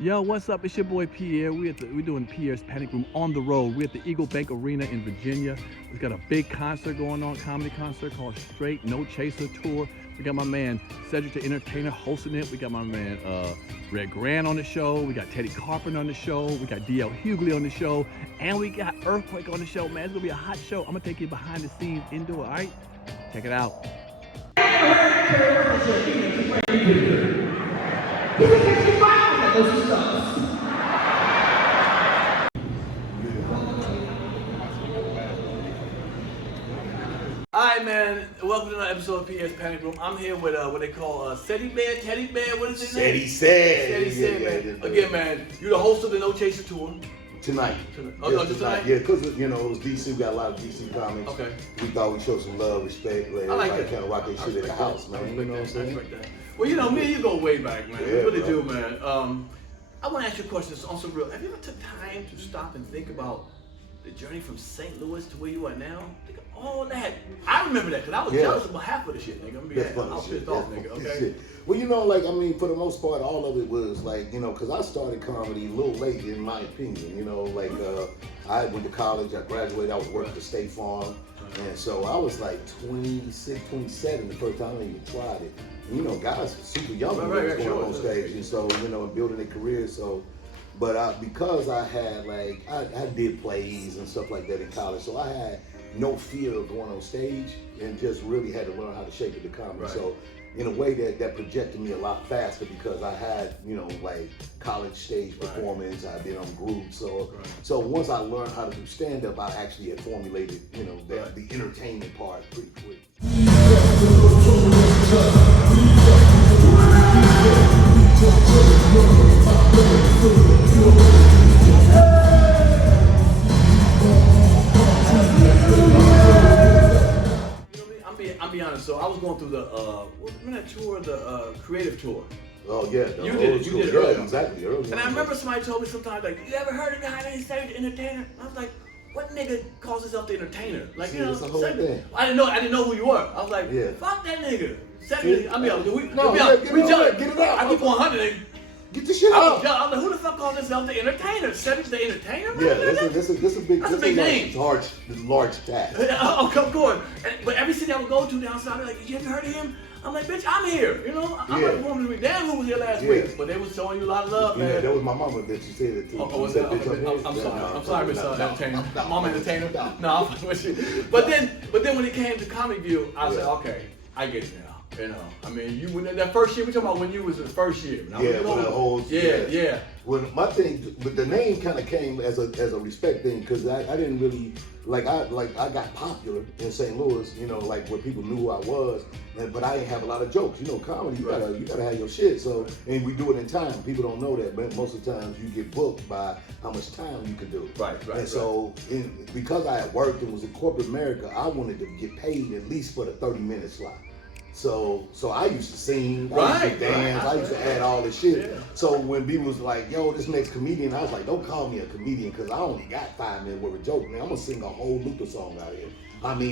Yo, what's up? It's your boy Pierre. We're doing Pierre's Panic Room on the road. We're at the Eagle Bank Arena in Virginia. We've got a big concert going on, comedy concert called Straight No Chaser Tour. We got my man Cedric the Entertainer hosting it. We got my man Red Grant on the show. We got Teddy Carpenter on the show. We got DL Hughley on the show. And we got Earthquake on the show, man. It's gonna be a hot show. I'm gonna take you behind the scenes indoor, all right? Check it out. Alright, man, welcome to another episode of Pierre's Panic Room. I'm here with what they call Teddy Bear, what is his name? Teddy said, man. Again, man, you're the host of the No Chaser Tour. Tonight. Oh, just tonight? Yeah, because, it was DC, we got a lot of DC comics. Okay. We thought we'd show some love, respect, let everybody kind of rock their shit at the house, man. You know what I'm saying? Well, me and you go way back, man. Yeah, we really bro. do, man. I want to ask you a question on some real. Have you ever took time to stop and think about the journey from St. Louis to where you are now? Think of all that. I remember that because I was jealous about half of the shit, nigga. I was pissed off, nigga. Okay. Shit. Well, for the most part, all of it was because I started comedy a little late, in my opinion. I went to college, I graduated, I was working for State Farm, and so I was like 26, 27 the first time I even tried it. And, guys were super young when they was going on stage, and so and building their careers. So, but because I had I did plays and stuff like that in college, so I had no fear of going on stage, and just really had to learn how to shape it to comedy. Right. So, in a way that projected me a lot faster because I had college stage performance. I've been on groups, so once I learned how to do stand up, I actually had formulated the entertainment part pretty quick. I'll be honest. So I was going through that tour, the creative tour. Oh yeah, you did it earlier. Exactly. Early. And I remember somebody told me sometimes, you ever heard of a guy named Cedric the Entertainer? I was like, what nigga calls himself the Entertainer? It's a whole thing. I didn't know who you were. I was like, fuck that nigga. Cedric, we jump. Get it out. I keep 100. Get the shit out. I'm like, who the fuck calls himself the Entertainer? Cedric the Entertainer? Yeah, that's a big name. Large task. Oh, come on. But every city I would go to down south, they're like, you ever heard of him? I'm like, bitch, I'm here. I'm not performing to be damn who was here last week. But they was showing you a lot of love, man. Yeah, that was my mama that she said it too. Oh, was that? I'm sorry, Miss Entertainer. Mama Entertainer. No, I'm fucking with you. But then when it came to Comedy View, I said, okay, I get it now. You went that first year. We talking about when you was in the first year. Yeah. Well, my thing, but the name kind of came as a respect thing because I didn't really I got popular in St. Louis, where people knew who I was, but I didn't have a lot of jokes. Comedy, you gotta have your shit. So, and we do it in time. People don't know that, but most of the times you get booked by how much time you can do. Right. And so, because I had worked and was in corporate America, I wanted to get paid at least for the 30-minute slot. So I used to sing, I used to dance, I used to add all this shit. Yeah. So when people was like, yo, this next comedian, I was like, don't call me a comedian because I only got 5 minutes worth of jokes. Man, I'm gonna sing a whole Luther song out here.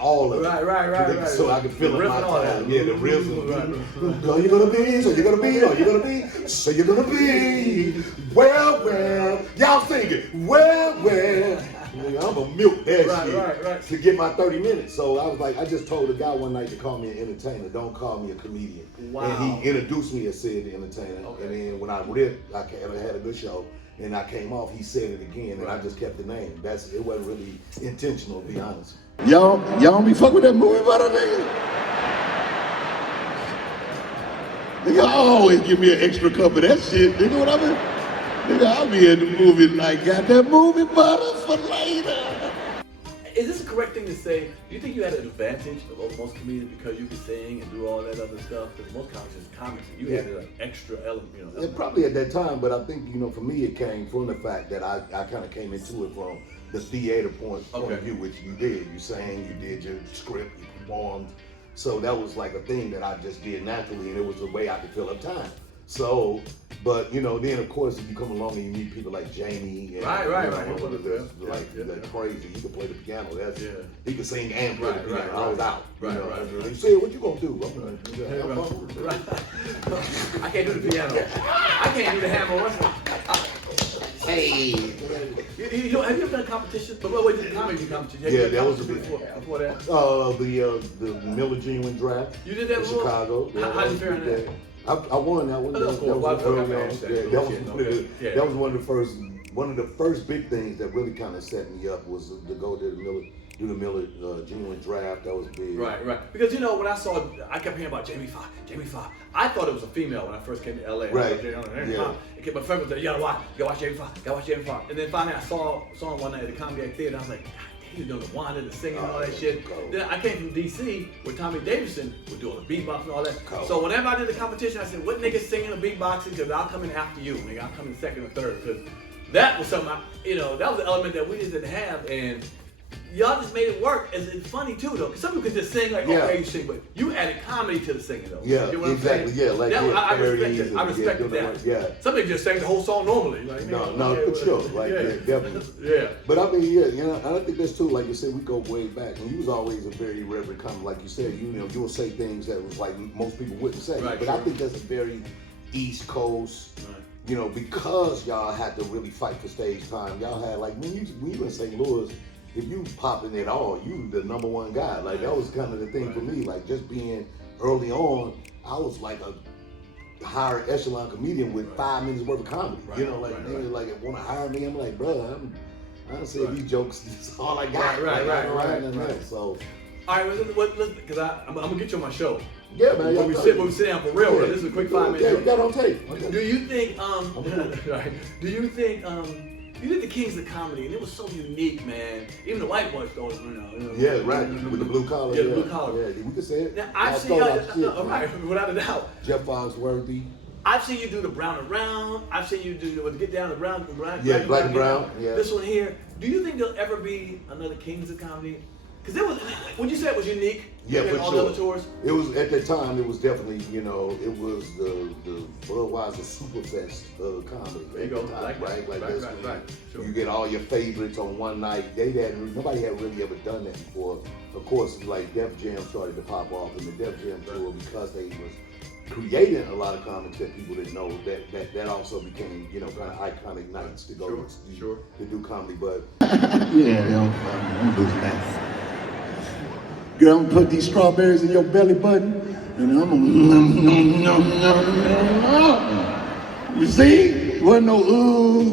All of it. Right. So I can feel it my time. Yeah, the riffs. Right. Are you gonna be? So you're gonna be? Are you gonna be? So you're gonna be? Well. Y'all sing it. Well. I'm gonna milk that shit to get my 30 minutes. So I was like, I just told the guy one night to call me an entertainer. Don't call me a comedian. Wow. And he introduced me as Cedric the Entertainer. Okay. And then when I ripped, I had a good show. And I came off, he said it again, and I just kept the name. It wasn't really intentional, to be honest. Y'all be fucking with that movie about a nigga? Nigga always give me an extra cup of that shit. You know what I mean? Nigga, I'll be in the movie got that movie butter for later. Is this a correct thing to say? Do you think you had an advantage of most comedians because you could sing and do all that other stuff? Because most comics is comics, and you had an extra element. Probably at that time, but I think for me it came from the fact that I kind of came into it from the theater point of view, which you did. You sang, you did your script, you performed. So that was like a thing that I just did naturally, and it was the way I could fill up time. So, but then of course if you come along and you meet people like Jamie and that's crazy. He could play the piano. He could sing and play the piano. I was out. They said, "What you gonna do?" I'm like, I can't do the piano. I can't do the hammer. Hey. You know, have you ever done a competition? But wait, did the comedy competition? Have you Yeah, done that was before that. the Miller Genuine Draft. You did that in before? Chicago. Yeah, How did you fare in that? I won that one. Oh, that's cool. That was Well, early okay, on. okay. That was one of the first big things that really kind of set me up was to go to the Miller Genuine Draft. That was big. Right. Because you know when I kept hearing about Jamie Foxx. I thought it was a female when I first came to LA. Right. Yeah. My friend was there. You gotta watch Jamie Foxx. And then finally I saw him one night at the Comedy Act Theater. I was like, God, he was doing the Wanda, the singing, and all that shit. Cool. Then I came from DC where Tommy Davidson was doing the beatbox and all that. Cool. So whenever I did the competition, I said, what niggas singing the beatboxing? Because I'll come in after you, nigga. I'll come in second or third. Because that was something, that was an element that we just didn't have. And y'all just made it work. It's funny too, though. Because some people could just sing like, okay, you sing, but you added comedy to the singing, though. Yeah, you know what exactly. I'm saying? Yeah, like I respected that. Yeah. Some people just sang the whole song normally. Like, No, for sure. Like, definitely. Yeah. But I mean, you know, I think that's too. Like you said, we go way back, and you was always a very irreverent comic. Like you said, you know, you will say things that was like most people wouldn't say. Right, but sure. I think that's a very East Coast. Right. You know, because y'all had to really fight for stage time. Y'all had like when you in St. Louis, if you popping at all, you the number one guy. Like that was kind of the thing for me. Like just being early on, I was like a higher echelon comedian with 5 minutes worth of comedy. You know, like they like want to hire me. I'm like, bro, I don't say these jokes. That's all I got. Right. So, all right, because I'm gonna get you on my show. yeah, man. When we sit down for real, this is a quick 5 minutes. Yeah, you got on tape. Do you think you did the Kings of Comedy and it was so unique, man. Even the white boys thought, Yeah, right. With the blue collar. Yeah, the blue collar. Yeah, we can say it. Now I've seen right, without a doubt. Jeff Foxworthy. I've seen you do the brown and round. I've seen you do the get down the brown. Yeah, black and brown. Yeah. This one here. Do you think there'll ever be another Kings of Comedy? Because it was, would you say it was unique? Yeah, for all sure. the other tours? It was at that time. It was definitely, you know, it was the Budweiser Superfest comedy. There you go. Time, Like right? Like right, this, right. Sure. You get all your favorites on one night. Nobody had really ever done that before. Of course, like Def Jam started to pop off, and the Def Jam tour, because they was creating a lot of comics that people didn't know, that also became, you know, kind of iconic nights to go to do comedy. But I'm losing that. Girl, I'm gonna put these strawberries in your belly button, and I'm gonna You see? Wasn't no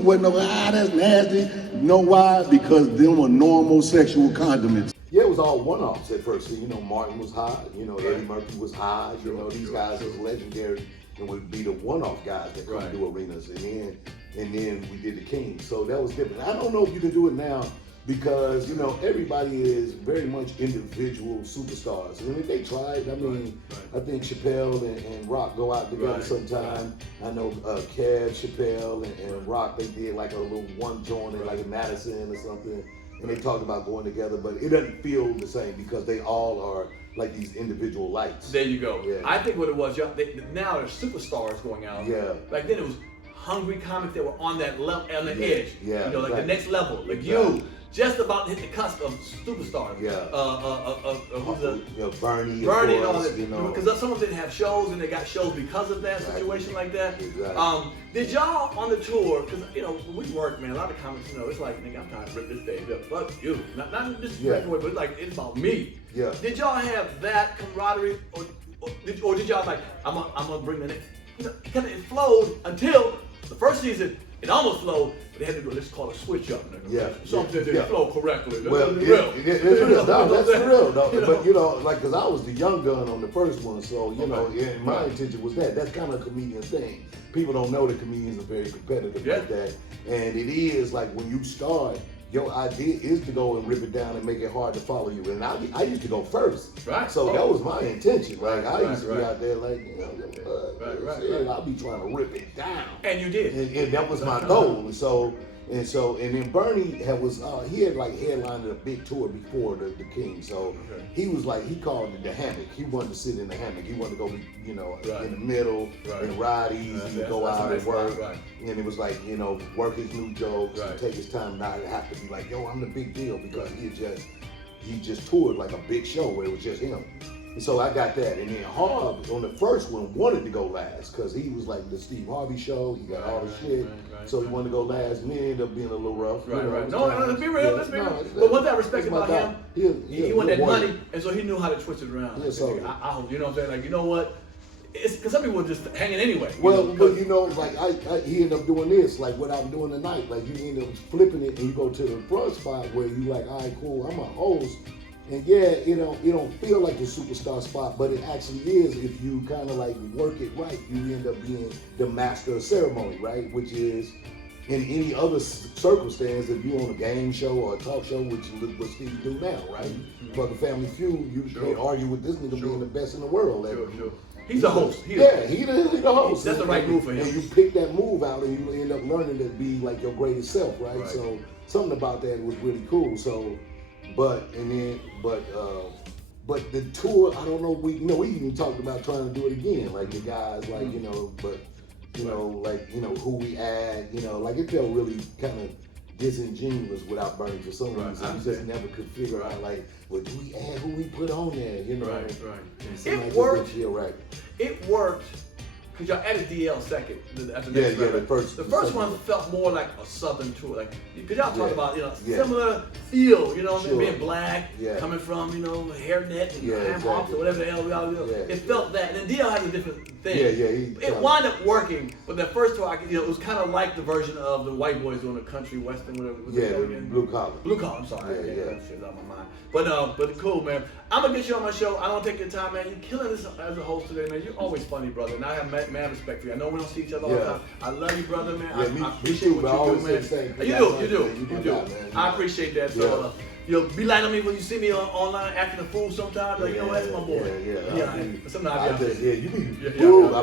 wasn't no that's nasty. You know why? Because them were normal sexual condiments. yeah, it was all one-offs at first. So, you know, Martin was high. You know, Eddie Murphy was high. You know, these guys was legendary and would be the one-off guys that come do arenas. And then we did the Kings. So that was different. I don't know if you can do it now because, you know, everybody is very much individual superstars. And if they tried, I mean, I think Chappelle and Rock go out together sometime. I know Kev, Chappelle, and Rock, they did like a little one joint in like in Madison or something. And they talked about going together, but it doesn't feel the same because they all are like these individual lights. There you go. Yeah. I think what it was, now there's superstars going out. Yeah. Back then it was hungry comics that were on that level, on the edge. Yeah. You know, like the next level. Like you, just about to hit the cusp of superstars. Yeah. Who's the Bernie and all course, that. you know. Because some of them didn't have shows and they got shows because of that situation like that. Exactly. Did y'all on the tour, because you know, when we work, man, a lot of comics, you know, it's like, nigga, I'm trying to rip this stage up. Fuck you. Not just way, but like it's about me. Yeah. Did y'all have that camaraderie or did y'all like, I'm gonna bring the next, you know, kind of it flowed until the first season, it almost flowed, but they had to do, let's call it switch up, nigga. Yeah. Something didn't flow correctly. Well, That's real. It's real. No, that's real. No, You know? But, you know, like, because I was the young gun on the first one, so, you know, and my intention was that. That's kind of a comedian thing. People don't know that comedians are very competitive like that. And it is, like, when you start, your idea is to go and rip it down and make it hard to follow you. And I used to go first. Right. So that was my intention. Like, I used to be right. out there like, you know, I'll be trying to rip it down. And you did. And that was my goal. And then Bernie he had like headlined a big tour before the King. So he was like, he called it the hammock. He wanted to sit in the hammock. He wanted to go, you know, in the middle and ride easy and go out and work. And it was like, you know, work his new jokes and take his time, not have to be like, yo, I'm the big deal, because he just toured like a big show where it was just him. So I got that, and then Harv on the first one wanted to go last because he was like the Steve Harvey show. He got all the shit, so he wanted to go last. Me ended up being a little rough. Right. No, let's be real. Let's be real. But one thing I respect about him, he wanted that money, and so he knew how to twist it around. Yeah, so I hope, you know what I'm saying? Like, you know what? It's because some people are just hanging anyway. Well, but you know, like he ended up doing this, like what I'm doing tonight. Like you end up flipping it, and you go to the front spot where you like, all right, cool, I'm a host. And yeah, it don't feel like the superstar spot, but it actually is if you kind of like work it right. You end up being the master of ceremony, right? Which is in any other circumstance, if you're on a game show or a talk show, which is what Steve do now, right? For the Family Feud, you can't argue with this nigga being the best in the world. Sure. He's a host. He's the host. That's the right move for him. And you pick that move out, and you end up learning to be like your greatest self, right? So something about that was really cool. So. But the tour, I don't know. We even talked about trying to do it again. Like the guys, like who we add. Like it felt really kind of disingenuous without Bernie for some reason. We just never could figure out like, well, do we add who we put on there? Right. It worked. It worked. Because y'all added DL second after the next the first one felt more like a southern tour, like because y'all talk about similar feel, being black, coming from hairnet and ham-hocks or whatever the hell we all do. It felt that, and then DL has a different thing. It wound up working, but that first tour, it was kind of like the version of the white boys doing the country western, whatever. Blue collar. Blue collar. I'm sorry. Shit's out my mind. But cool, man. I'm gonna get you on my show. I don't take your time, man. You're killing this as a host today, man. You're always funny, brother. And I have mad respect for you. I know we don't see each other all the time. I love you, brother, man. I appreciate what you do, man. You do. I appreciate that. So be like on me when you see me online acting a fool sometimes. Like, that's my boy. Sometimes I'll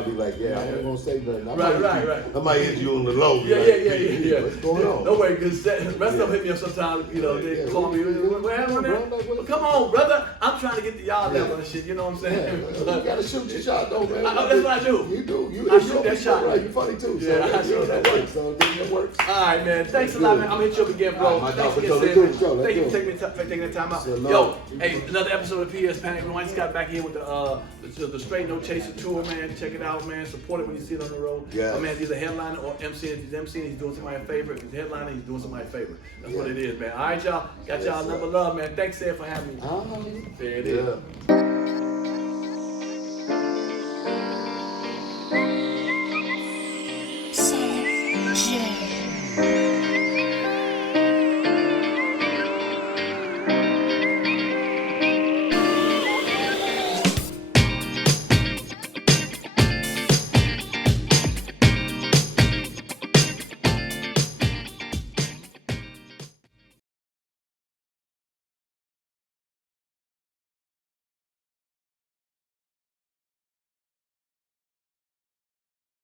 be like, I ain't gonna say nothing. Right. I might hit you on the low. Yeah. What's going on? No way, because the rest of them hit me up sometimes. They call me. What happened there? Come on, brother. I'm trying to get to y'all level and shit. You know what I'm saying? You gotta shoot your shot, though, man. That's what I do. You do. I shoot that shot. Right. You're funny too. I shoot that works. So it works. All right, man. Thanks a lot, man. I'm gonna hit you up again, bro. Thanks again, thank you for taking the time out. Yo, hey, another episode of Pierre's Panic Room. I just got back here with the Straight No Chaser tour, man. Check it out, man. Support it when you see it on the road. My man's either headliner or MC. If he's MCing, he's doing somebody a favor. If he's headliner, he's doing somebody a favor. That's what it is, man. All right, y'all. Got y'all number love, man. Thanks, Ed, for having me. There it is.